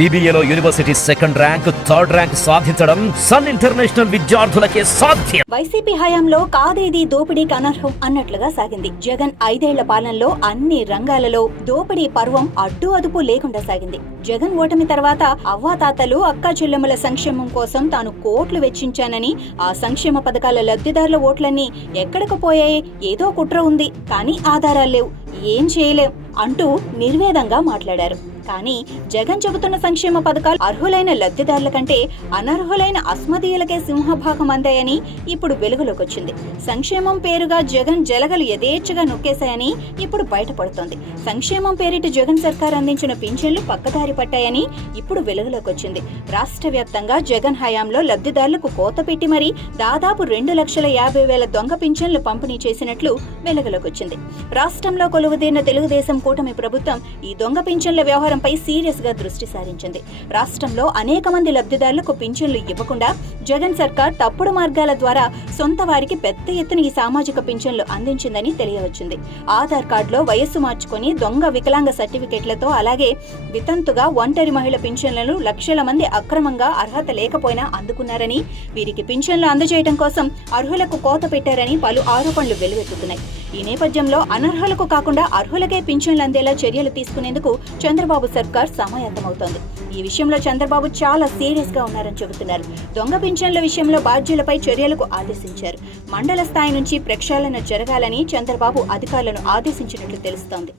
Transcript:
BBAలో university second rank, third rank సాధించడం Sun International విద్యార్థులకే సాధ్యం. వైసీపీ హయాంలో కాదేది దోపిడీకి అనర్హం అన్నట్లుగా సాగింది. జగన్ 5 ఏళ్ల పాలనలో అన్ని రంగాలలో దోపిడీ పర్వం అడ్డు అదుపు లేకుండా సాగింది. జగన్ ఓటమి తర్వాత అవ్వాతాతలు అక్కా చెల్లెమ్మల సంక్షేమం కోసం తాను కోట్లు వెచ్చించానని, ఆ సంక్షేమ పథకాల లబ్ధిదారుల ఓట్లన్నీ ఎక్కడికి పోయాయి, ఏదో కుట్ర ఉంది కానీ ఆధారాలు లేవు, ఏం చేయలేం అంటూ నిర్వేదంగా మాట్లాడారు. కానీ జగన్ చెబుతున్న సంక్షేమ పథకాలు అర్హులైన లబ్ధిదారుల కంటే అనర్హులైన అస్మదీయులకే సింహభాగం అందాయని ఇప్పుడు వెలుగులోకి వచ్చింది. సంక్షేమం పేరుగా జగన్ జలగలు యథేచ్ఛగా నొక్కేశాయని ఇప్పుడు బయటపడుతోంది. సంక్షేమం పేరిట జగన్ సర్కార్ అందించిన పింఛన్లు పక్కదారి పట్టాయని ఇప్పుడు వెలుగులోకి వచ్చింది. రాష్ట్ర వ్యాప్తంగా జగన్ హయాంలో లబ్ధిదారులకు కోత పెట్టి మరీ దాదాపు 2,50,000 దొంగ పింఛన్లు పంపిణీ చేసినట్లు వెలుగులోకి వచ్చింది. రాష్ట్రంలో కొలువుదీరిన తెలుగుదేశం కూటమి ప్రభుత్వం ఈ దొంగ పింఛన్ల వ్యవహారం పై సీరియస్ గా దృష్టి సారించింది. రాష్ట్రంలో అనేక మంది లబ్ధిదారులకు పింఛన్లు ఇవ్వకుండా జగన్ సర్కార్ తప్పుడు మార్గాల ద్వారా సొంత వారికి పెద్ద ఎత్తున ఈ సామాజిక పింఛన్లు అందించిందని తెలియవచ్చింది. ఆధార్ కార్డులో వయస్సు మార్చుకొని దొంగ వికలాంగ సర్టిఫికెట్లతో, అలాగే వితంతుగా ఒంటరి మహిళ పింఛన్లను లక్షల మంది అక్రమంగా అర్హత లేకపోయినా అందుకున్నారని, వీరికి పింఛన్లు అందజేయడం కోసం అర్హులకు కోత పెట్టారని పలు ఆరోపణలు వెలువెత్తుతున్నాయి. ఈ నేపథ్యంలో అనర్హులకు కాకుండా అర్హులకే పింఛన్లు అందేలా చర్యలు తీసుకునేందుకు చంద్రబాబు సర్కార్ సమాయత్తమవుతోంది. ఈ విషయంలో చంద్రబాబు చాలా సీరియస్ గా ఉన్నారని చెబుతున్నారు. దొంగ పింఛన్ల విషయంలో బాధ్యులపై చర్యలకు ఆదేశించారు. మండల స్థాయి నుంచి ప్రక్షాళన జరగాలని చంద్రబాబు అధికారులను ఆదేశించినట్లు తెలుస్తోంది.